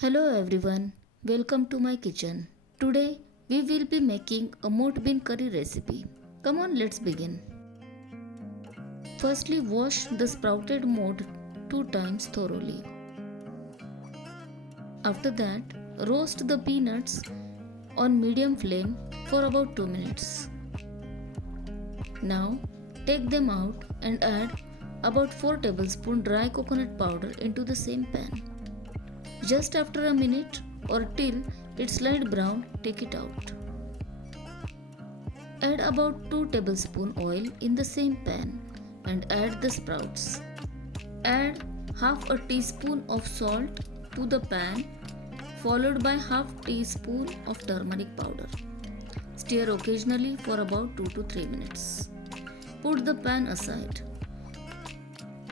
Hello everyone, welcome to my kitchen. Today we will be making a moth bean curry recipe. Come on, let's begin. Firstly, wash the sprouted moth 2 times thoroughly. After that, roast the peanuts on medium flame for about 2 minutes. Now, take them out and add about 4 tablespoons dry coconut powder into the same pan. Just after a minute or till it's light brown, take it out. Add about 2 tablespoons oil in the same pan and add the sprouts. Add half a teaspoon of salt to the pan followed by half teaspoon of turmeric powder. Stir occasionally for about 2 to 3 minutes. Put the pan aside.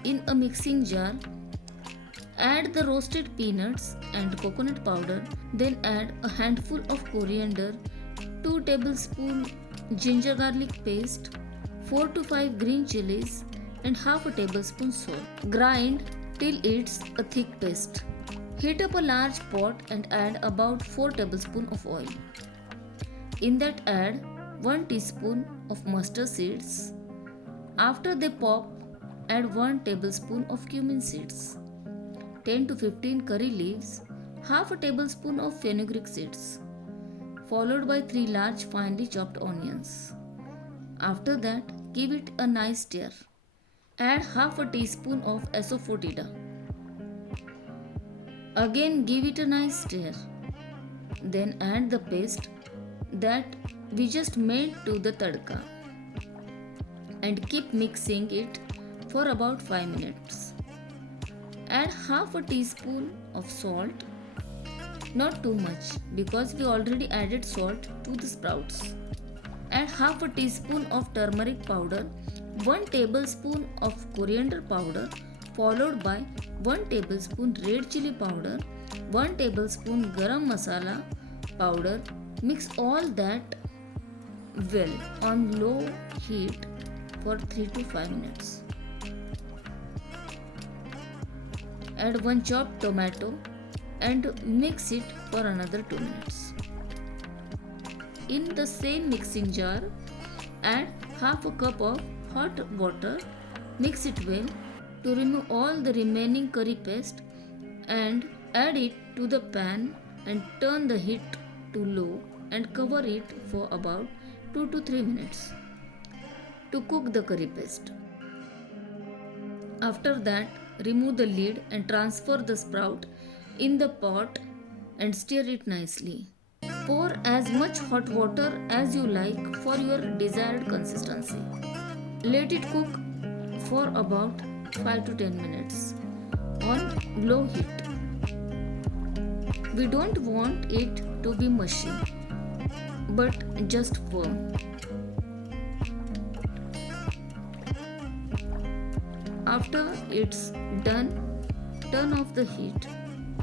In a mixing jar, add the roasted peanuts and coconut powder, then add a handful of coriander, 2 tablespoons ginger garlic paste, 4 to 5 green chilies and half a tablespoon salt. Grind till it's a thick paste. Heat up a large pot and add about 4 tablespoons of oil. In that add 1 teaspoon of mustard seeds. After they pop, add 1 tablespoon of cumin seeds. 10 to 15 curry leaves, half a tablespoon of fenugreek seeds, followed by 3 large finely chopped onions. After that, give it a nice stir. Add half a teaspoon of asafoetida. Again give it a nice stir. Then add the paste that we just made to the tadka and keep mixing it for about 5 minutes. Add half a teaspoon of salt, not too much because we already added salt to the sprouts. Add half a teaspoon of turmeric powder, 1 tablespoon of coriander powder, followed by 1 tablespoon red chili powder, 1 tablespoon garam masala powder. Mix all that well on low heat for 3 to 5 minutes. Add 1 chopped tomato and mix it for another 2 minutes. In the same mixing jar, add half a cup of hot water. Mix it well to remove all the remaining curry paste and add it to the pan and turn the heat to low and cover it for about 2 to 3 minutes to cook the curry paste. After that, remove the lid and transfer the sprout in the pot and stir it nicely. Pour as much hot water as you like for your desired consistency. Let it cook for about 5 to 10 minutes on low heat. We don't want it to be mushy, but just firm. After it's done, turn off the heat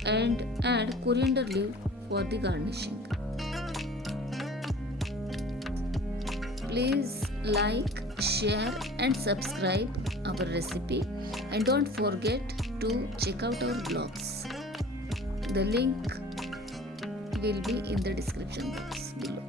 and add coriander leaf for the garnishing. Please like, share and subscribe our recipe and don't forget to check out our blogs. The link will be in the description box below.